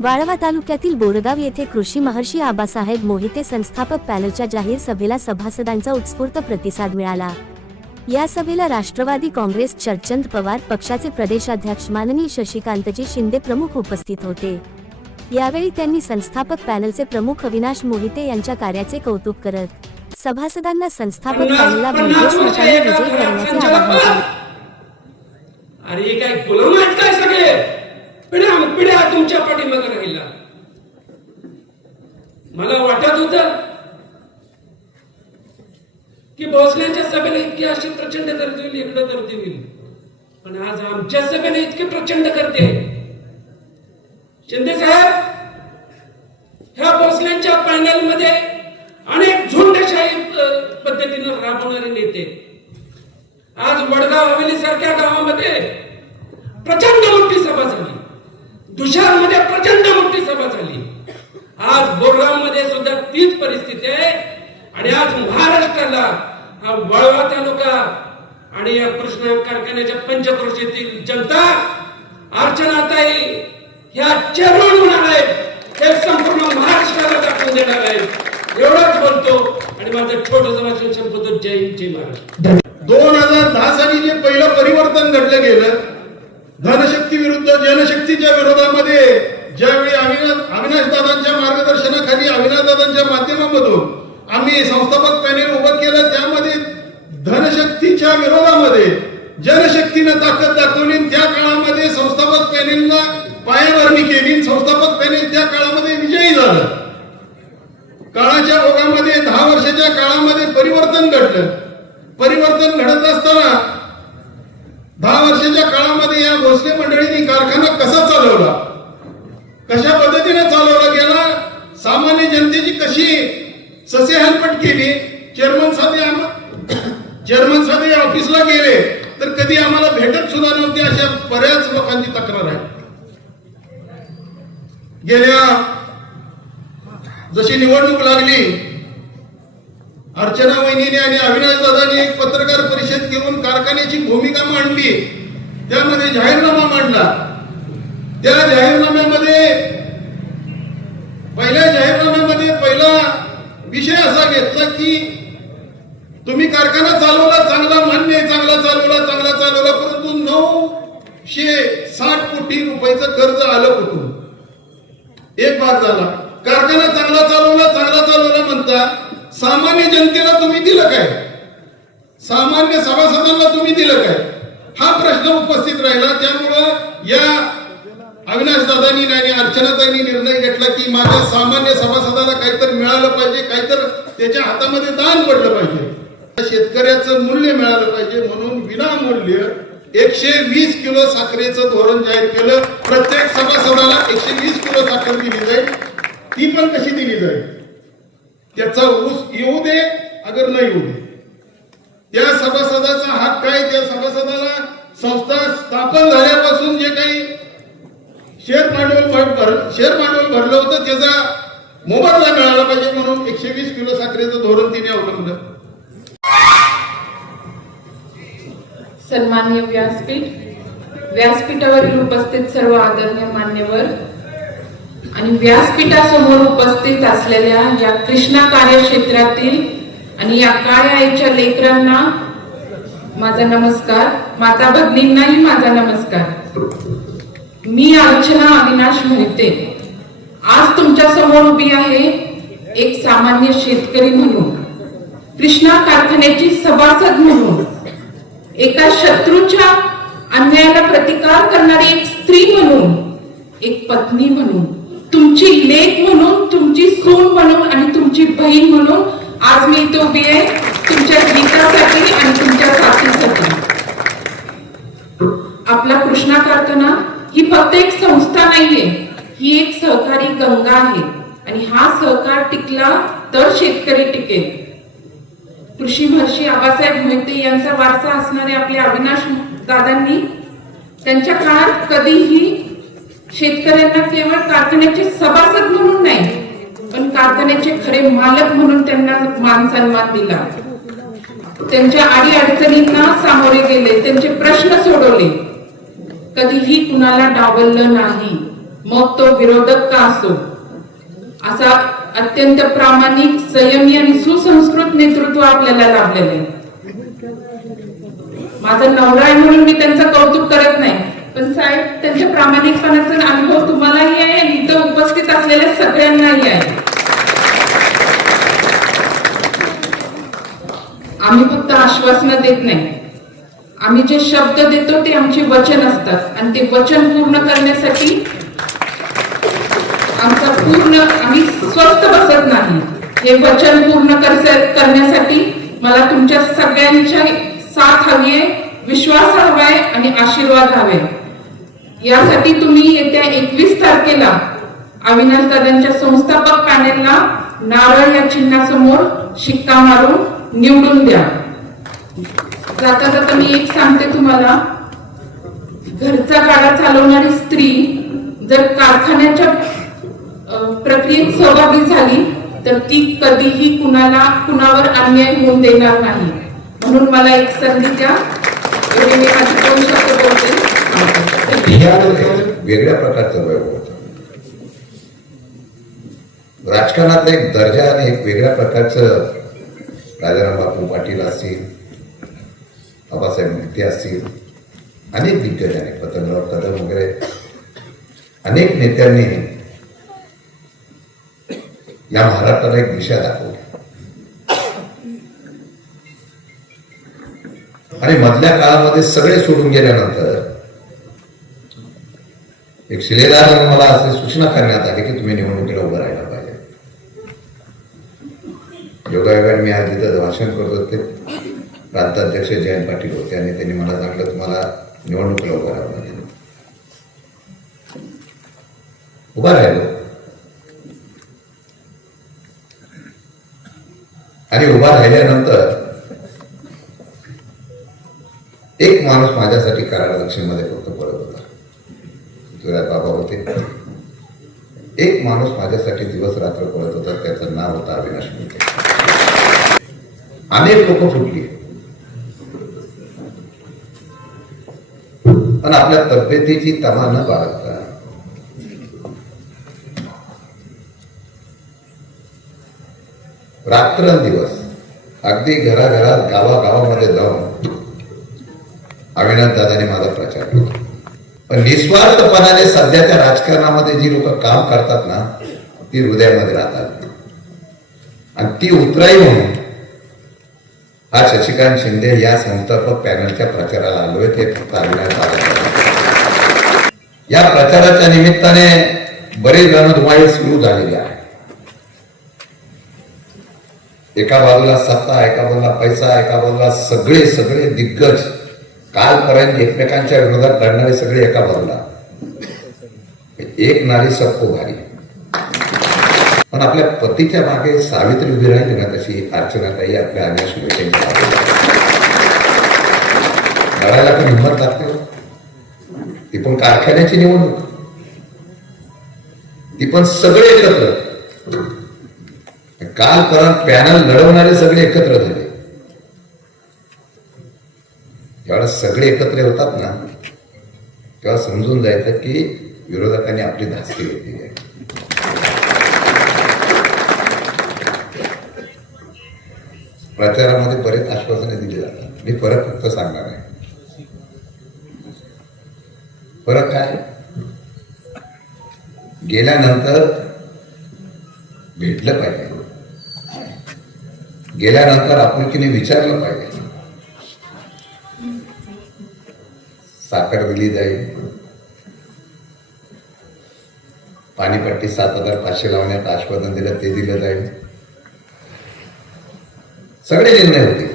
वाळवा तालुक्यातील बोरगाव येथे कृषी महर्षी आबासाहेब मोहिते संस्थापक पॅनलच्या जाहीर सभेला सभासदांचा उत्स्फूर्त प्रतिसाद मिळाला। या सभेला राष्ट्रवादी काँग्रेस शरदचंद्र पवार पक्षाचे प्रदेशाध्यक्ष माननीय शशिकांतजी शिंदे प्रमुख उपस्थित होते। यावेळी त्यांनी संस्थापक पॅनलचे प्रमुख अविनाश मोहिते यांच्या कार्याचे कौतुक करत सभासदांना संस्थापक पॅनलला भरघोस मतांनी विजयी करण्याचे आवाहन केले। अरे काय गुलाम काय सगळे पिढ्या तुमच्या पाठीमागे राहिला। मला वाटत होतं की भोसलेंच्या सभेला इतकी अशी प्रचंड गर्दी होईल, इकडे गर्दी होईल, पण आज आमच्या सभेला इतकी प्रचंड गर्दी आहे। शिंदे साहेब, ह्या भोसलेंच्या पॅनल मध्ये अनेक झुंडशाही पद्धतीने राबवणारे नेते आज वडगाव हवेली सारख्या गावामध्ये प्रचंड मोठी सभा झाली, दुशार मध्ये प्रचंड मोठी सभा झाली, आज बोरगाव मध्ये सुद्धा तीच परिस्थिती आहे। आणि आज महाराष्ट्राला हा वाळवा तालुका आणि या कृष्णा कारखान्याच्या पंचक्रोशीतील जनता अर्चनाताई ह्या चेअरमन होणार आहेत, हे संपूर्ण महाराष्ट्राला दाखवून देणार आहेत। एवढंच बोलतो आणि माझं छोटंसं भाषण संपवतो। जय हिंद, जय महाराष्ट्र। 2010 साली जे पहिलं परिवर्तन घडलं गेलं, धनशक्ती विरुद्ध जनशक्तीच्या विरोधामध्ये, ज्यावेळी अविनाश दादांच्या मार्गदर्शनाखाली अविनाश दादांच्या माध्यमामधून आम्ही संस्थापक पॅनेल उभं केलं, त्यामध्ये धनशक्तीच्या विरोधामध्ये जनशक्तीनं ताकद दाखवली। त्या काळामध्ये संस्थापक पॅनेलला पायाभरणी केली, संस्थापक पॅनेल त्या काळामध्ये विजयी झालं। काळाच्या ओघामध्ये 10 वर्षाच्या काळामध्ये परिवर्तन घडलं। परिवर्तन घडत असताना 10 वर्षाच्या काळामध्ये या भोसले मंडळींनी कारखाना कसा चालवला, कशा पद्धतीने चालवला गेला, सामान्य जनतेची कशी ससेहलपट केली। चेअरमन साहेब ऑफिसला गेले तर कधी आम्हाला भेटत सुद्धा नव्हती, अशा बऱ्याच लोकांची तक्रार आहे। गेल्या जशी निवडणूक लागली, अर्चना वहिनीने आणि अविनाश दादांनी एक पत्रकार परिषद घेऊन कारखान्याची भूमिका मांडली, त्यामध्ये जाहीरनामा मांडला। त्या जाहीरनाम्यामध्ये पहिला विषय असा घेतला की तुम्ही कारखाना चालवला, चांगला मान्य आहे, चांगला चालवला, परंतु 960 कोटी रुपयाचं कर्ज आलं कुठून? एक भाग झाला। कारखाना चांगला चालवला म्हणता, सामान्य जनतेला तुम्ही दिलं काय? सामान्य सभासदांना तुम्ही दिलं काय? हा प्रश्न उपस्थित राहिला। त्यामुळं या अविनाश दादांनी आणि अर्चनाताईंनी निर्णय घेतला की माझ्या सामान्य सभासदाला काहीतरी मिळालं पाहिजे, काहीतरी त्याच्या हातामध्ये दान पडलं पाहिजे, शेतकऱ्याचं मूल्य मिळालं पाहिजे, म्हणून विनामूल्य 120 किलो साखरेचं धोरण जाहीर केलं। प्रत्येक सभासदाला 120 किलो साखर दिली जाईल। ती पण कशी दिली जाईल? त्याचा ऊस येऊ दे अगर नाही येऊ दे, त्या सभासदाचा हक्क आहे। त्या सभासदाला संस्था स्थापन झाल्यापासून जे काही शेअर भांडवल भरलं होतं त्याचा मोबदला मिळाला पाहिजे, म्हणून 120 किलो साखरेचं धोरण तिने अवलंबलं। सन्माननीय व्यासपीठावरील उपस्थित सर्व आदरणीय मान्यवर आणि व्यासपीठासमोर उपस्थित असलेल्या या कृष्णा कार्यक्षेत्रातील आणि या काय आईच्या लेकरांना माझा नमस्कार, माता भगिनींनाही माझा नमस्कार। मी अर्चना अविनाश मोहिते आज तुमच्या समोर उभी आहे, एक सामान्य शेतकरी म्हणून, कृष्णा कारखान्याची सभासद म्हणून, एका शत्रूच्या अन्यायाला प्रतिकार करणारी एक स्त्री म्हणून, एक पत्नी म्हणून, तुमची लेक म्हणून, तुमची सून म्हणून आणि तुमची बहीण म्हणून आज मी इथे उभी आहे, तुमच्या हितासाठी आणि तुमच्या साथीसाठी। आपला कृष्णा कारखाना ही फक्त एक संस्था नाहीये, ही एक सहकारी गंगा आहे आणि हा सहकार टिकला तर शेतकरी टिकेल। कृषी महर्षी आबासाहेब मोहिते यांचा वारसा असणारे आपले अविनाश दादांनी त्यांच्या काळात कधीही शेतकऱ्यांना केवळ कारखान्याचे सभासद म्हणून नाही, पण कारखान्याचे खरे मालक म्हणून त्यांना मान सन्मान दिला। त्यांच्या अडीअडचणींना सामोरे गेले, त्यांचे प्रश्न सोडवले, कधीही कुणाला डावललं नाही, मग तो विरोधक का असो, असा अत्यंत प्रामाणिक, संयमी आणि सुसंस्कृत नेतृत्व आपल्याला लाभलेलं आहे. माझा नवरा आहे म्हणून मी त्यांचं कौतुक करत नाही, पण साहेब त्यांच्या प्रामाणिकपणाचा अनुभव तुम्हालाही आहे आणि इथं उपस्थित असलेल्या सगळ्यांनाही आहे. आम्ही फक्त आश्वासनं देत नाही, आम्ही जे शब्द देतो ते आमचे वचन असतात आणि ते वचन पूर्ण करण्यासाठी आम्ही स्वस्थ बसत नाही. हे वचन पूर्ण करण्यासाठी मला तुमच्या सगळ्यांच्या साथ हवी आहे, विश्वास हवाय आणि आशीर्वाद हवे. यासाठी तुम्ही येत्या 21 तारखेला अविनाश दादांच्या संस्थापक पॅनेलला नारळ या चिन्हासमोर शिक्का मारून निवडून द्या. जाता जाता मी एक सांगते तुम्हाला, घरचा गाडा चालवणारी स्त्री जर कारखान्याच्या प्रक्रियेत सहभागी झाली तर ती कधीही कुणावर अन्याय होऊन देणार नाही. म्हणून मला एक संधी द्या, एवढे मी माझी 2 शब्द बोलते. वेगळ्या प्रकारचं वैभव होतं. राजकारणातला एक दर्जा आणि एक वेगळ्या प्रकारचं राजाराम बापू पाटील असतील, बाबासाहेब मोहिते असतील, अनेक दिग्गजांनी, पतंगराव कदम वगैरे अनेक नेत्यांनी या महाराष्ट्राला एक दिशा दाखवली. आणि मधल्या काळामध्ये सगळे सोडून गेल्यानंतर एक शिलेदार मला असे सूचना करण्यात आली की तुम्ही निवडणुकीला उभं राहायला पाहिजे. योगायोगाने मी आज तिथं भाषण करत होते, प्रांताध्यक्ष जयंत पाटील होते आणि त्यांनी मला सांगितलं तुम्हाला निवडणुकीला उभं राहावं लागेल. उभा राहिलो आणि उभा राहिल्यानंतर एक माणूस माझ्यासाठी कराड दक्षिणमध्ये फक्त पडत होता, तुझ्या बाबा होते. एक माणूस माझ्यासाठी दिवस रात्र पडत होता, त्याचं नाव होतं अविनाश मोहिते. अनेक लोक फुटली, पण आपल्या तब्येतीची तमा न बाळगता रात्रंदिवस अगदी घराघरात गावागावामध्ये जाऊन अविनाश दादाने माझा प्रचार केला. पण निस्वार्थपणाने सध्याच्या राजकारणामध्ये जी लोक काम करतात ना, ती हृदयामध्ये राहतात. आणि ती उतराई म्हणून हा शशिकांत शिंदे या संस्थापक पॅनलच्या प्रचाराला आलोय. ते फक्त अविनाश दादा. या प्रचाराच्या निमित्ताने बरेच रणधुमाळी सुरू झालेली आहे. एका बाजूला सत्ता, एका बाजूला पैसा, एका बाजूला सगळे दिग्गज कालपर्यंत एकमेकांच्या विरोधात लढणारे सगळे एका बाजूला. एक नारी सबको भारी. पण आपल्या पतीच्या मागे सावित्री उभी राहिली ना, तशी अर्चनाताई आपल्या अविनाश मोहितेंच्या लढायला पण हिंमत लागते. ती पण कारखान्याची निवडणूक, ती पण सगळे एकत्र. कालपर्यंत पॅनल लढवणारे सगळे एकत्र झाले. जेव्हा सगळे एकत्र होतात ना, तेव्हा समजून जायचं की विरोधकांनी आपली धास्ती घेतली आहे. प्रचारामध्ये बरेच आश्वासने दिली जातात. मी फरक फक्त सांगणार आहे. फरक काय? गेल्यानंतर भेटलं पाहिजे, गेल्यानंतर आपुलकीने विचारलं पाहिजे. साखर दिली जाईल, पाणीपट्टी 7,500 लावण्यात आश्वासन दिलं ते दिलं जाईल. सगळे निर्णय होते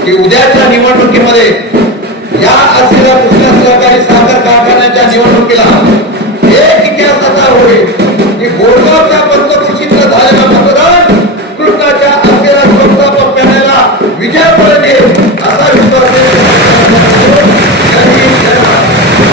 की उद्याच्या निवडणुकीमध्ये या असलेल्या दुसऱ्या सहकारी साखर कारखान्याच्या निवडणुकीला एक इतिहासाचा होईल की